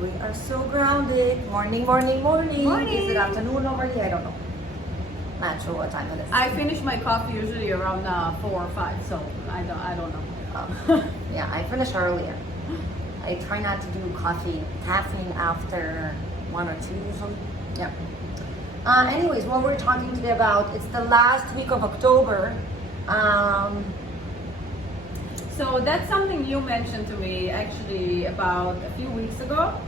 We are so grounded. Morning, morning, morning. Morning. Is it afternoon over here? I don't know. Not sure what time it is. I finish my coffee usually around 4 or 5, so I don't know. Yeah, I finish earlier. I try not to do caffeine after 1 or 2 usually. Yeah. Anyways, what we're talking today about, it's the last week of October. So that's something you mentioned to me actually about a few weeks ago,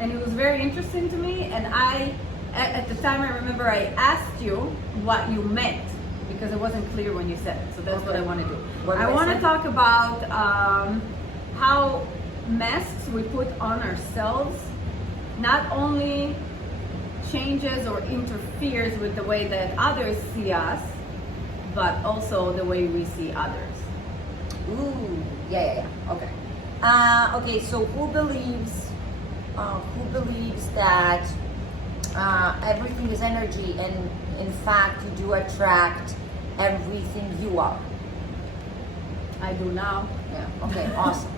and it was very interesting to me. And at the time, I remember I asked you what you meant because it wasn't clear when you said it. So that's what I want to do. I want to talk about how masks we put on ourselves not only changes or interferes with the way that others see us, but also the way we see others. Ooh, yeah. Okay. Okay. So who believes that everything is energy, and in fact you do attract everything you are? I do now. Yeah. Okay. Awesome.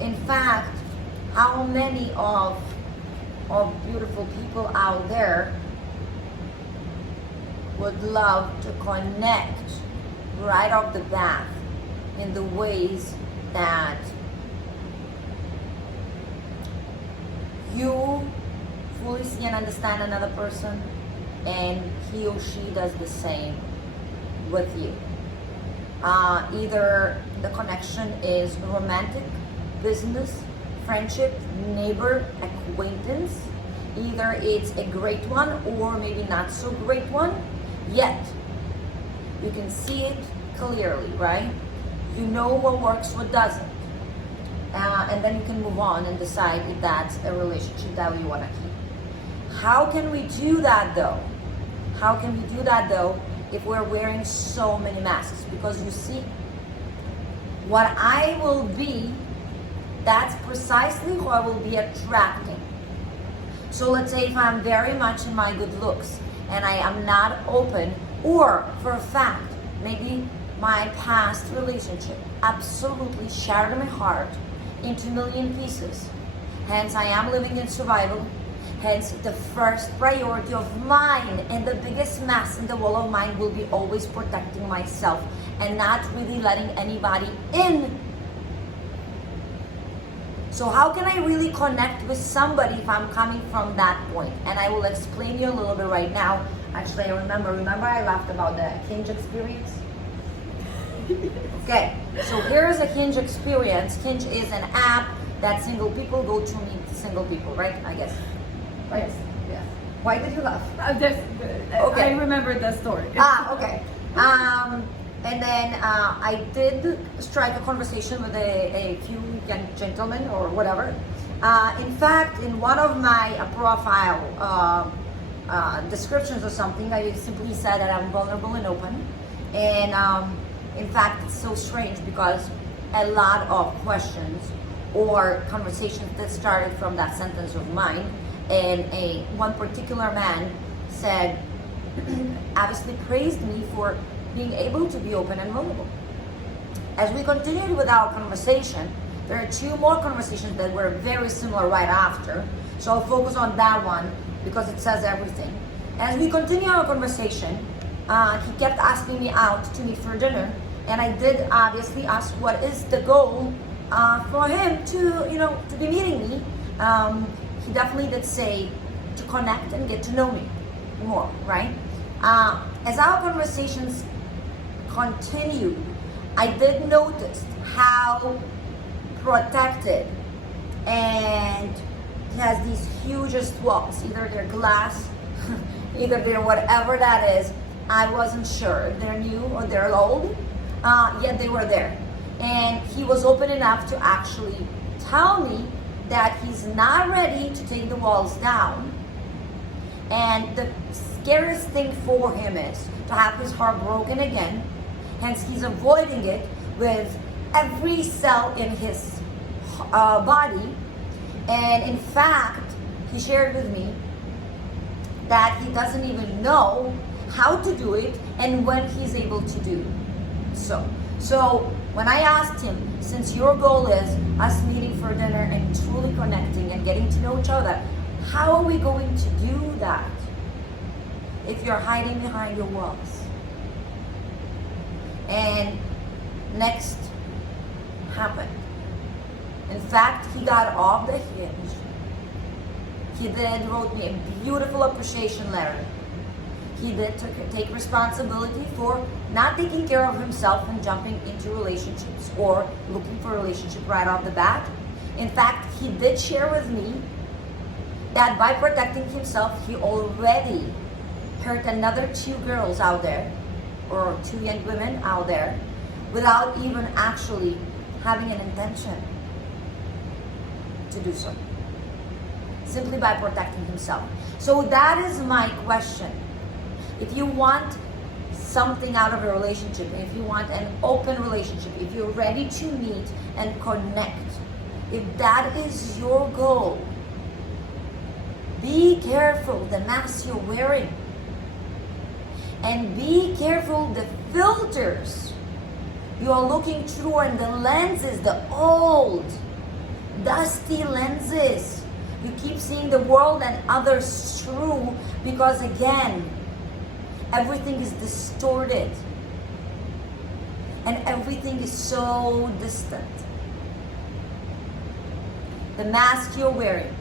In fact, how many of beautiful people out there would love to connect right off the bat in the ways that you fully see and understand another person, and he or she does the same with you. Either the connection is romantic, business, friendship, neighbor, acquaintance. Either it's a great one or maybe not so great one, yet you can see it clearly, right? You know what works, what doesn't. And then you can move on and decide if that's a relationship that you want to keep. How can we do that though? How can we do that though if we're wearing so many masks? Because you see, what I will be, that's precisely who I will be attracting. So let's say if I'm very much in my good looks and I am not open, or for a fact, maybe my past relationship absolutely shattered my heart into a million pieces. Hence, I am living in survival. Hence, the first priority of mine and the biggest mass in the wall of mine will be always protecting myself and not really letting anybody in. So how can I really connect with somebody if I'm coming from that point? And I will explain you a little bit right now. Actually, I remember I laughed about the Hinge experience? Okay, so here's a Hinge experience. Hinge is an app that single people go to meet single people, right? I guess. Right? Yes. Yeah. Why did you laugh? Okay. I remember the story. Okay. And then I did strike a conversation with a few gentlemen or whatever. In fact, in one of my profile descriptions or something, I simply said that I'm vulnerable and open. And in fact, it's so strange because a lot of questions or conversations that started from that sentence of mine, and one particular man said, obviously praised me for being able to be open and vulnerable. As we continued with our conversation, there are 2 more conversations that were very similar right after. So I'll focus on that one because it says everything. As we continue our conversation, he kept asking me out to meet for dinner, and I did obviously ask what is the goal for him to be meeting me. He definitely did say to connect and get to know me more, right? As our conversations continued, I did notice how protected, and he has these hugest walls, either they're glass, either they're whatever that is. I wasn't sure if they're new or they're old, yet they were there. And he was open enough to actually tell me that he's not ready to take the walls down. And the scariest thing for him is to have his heart broken again. Hence, he's avoiding it with every cell in his body. And in fact, he shared with me that he doesn't even know how to do it and when he's able to do so. So when I asked him, since your goal is us meeting for dinner and truly connecting and getting to know each other, how are we going to do that if you're hiding behind your walls? And next happened. In fact, he got off the hinge. He then wrote me a beautiful appreciation letter. He did take responsibility for not taking care of himself and jumping into relationships or looking for a relationship right off the bat. In fact, he did share with me that by protecting himself, he already hurt another 2 girls out there, or 2 young women out there, without even actually having an intention to do so. Simply by protecting himself. So that is my question. If you want something out of a relationship, if you want an open relationship, if you're ready to meet and connect, if that is your goal, be careful the mask you're wearing. And be careful the filters you are looking through and the lenses, the old, dusty lenses. You keep seeing the world and others through because, again, everything is distorted and everything is so distant. The mask you're wearing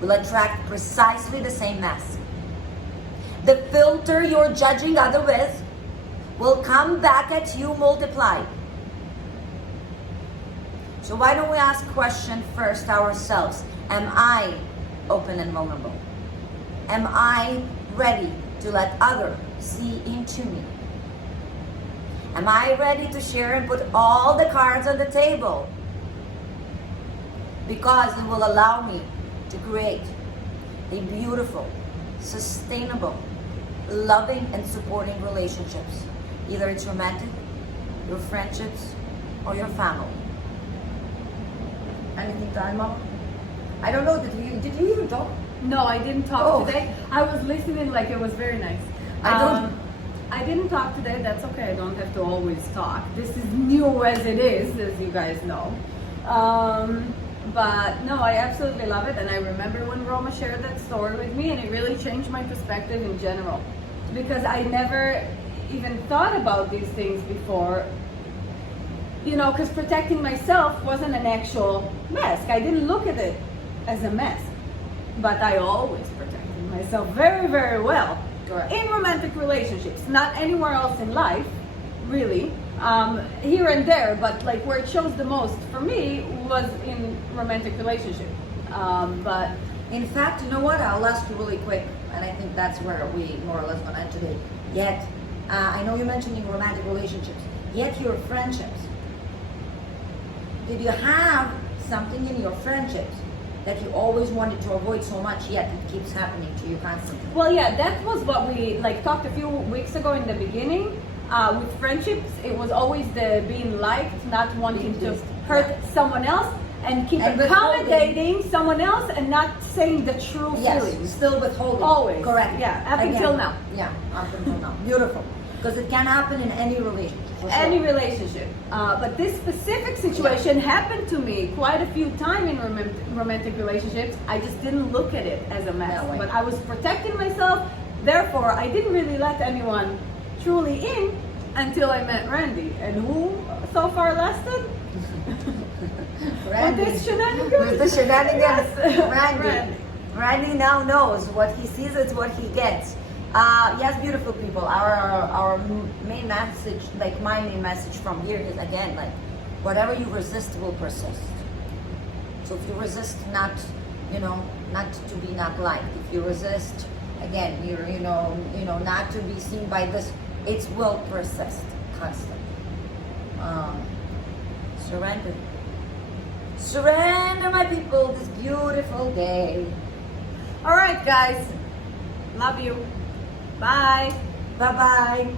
will attract precisely the same mask. The filter you're judging others with will come back at you multiplied. So why don't we ask question first ourselves? Am I open and vulnerable? Am I ready to let others see into me? Am I ready to share and put all the cards on the table? Because it will allow me to create a beautiful, sustainable, loving and supporting relationships. Either it's romantic, your friendships, or your family. Anything to add, Mom? I don't know, did you even talk? No, I didn't talk today. I was listening like it was very nice. I didn't talk today, that's okay. I don't have to always talk. This is new as it is, as you guys know. But no, I absolutely love it. And I remember when Roma shared that story with me, and it really changed my perspective in general. Because I never even thought about these things before. You know, because protecting myself wasn't an actual mask. I didn't look at it as a mask. But I always protected myself very, very well. Correct. In romantic relationships, not anywhere else in life, really. Here and there, but like where it shows the most for me was in romantic relationship. But in fact, you know what? I'll ask you really quick, and I think that's where we more or less gonna end today. Yet, I know you're mentioning romantic relationships, yet your friendships. Did you have something in your friendships that you always wanted to avoid so much, yet it keeps happening to you constantly? well, yeah, that was what we like talked a few weeks ago in the beginning. With friendships, it was always the being liked, not wanting to hurt someone else, and keep accommodating someone else and not saying the true feelings. Still withholding. Always. Correct. Yeah, up until now. Yeah, up until now. Beautiful. Because it can happen in any relationship. for sure. Any relationship. But this specific situation happened to me quite a few times in romantic relationships. I just didn't look at it as a mess. No way. But I was protecting myself. Therefore, I didn't really let anyone truly in until I met Randy. And who so far lasted? Randy. With this shenanigans? With the shenanigans. Yes. Randy now knows what he sees is what he gets. Yes, beautiful people. Our main message, like my main message from here is again, like whatever you resist will persist. So if you resist not to be not liked, if you resist again, not to be seen by this, it will persist constantly. Surrender, my people, this beautiful day. All right, guys. Love you. Bye. Bye-bye.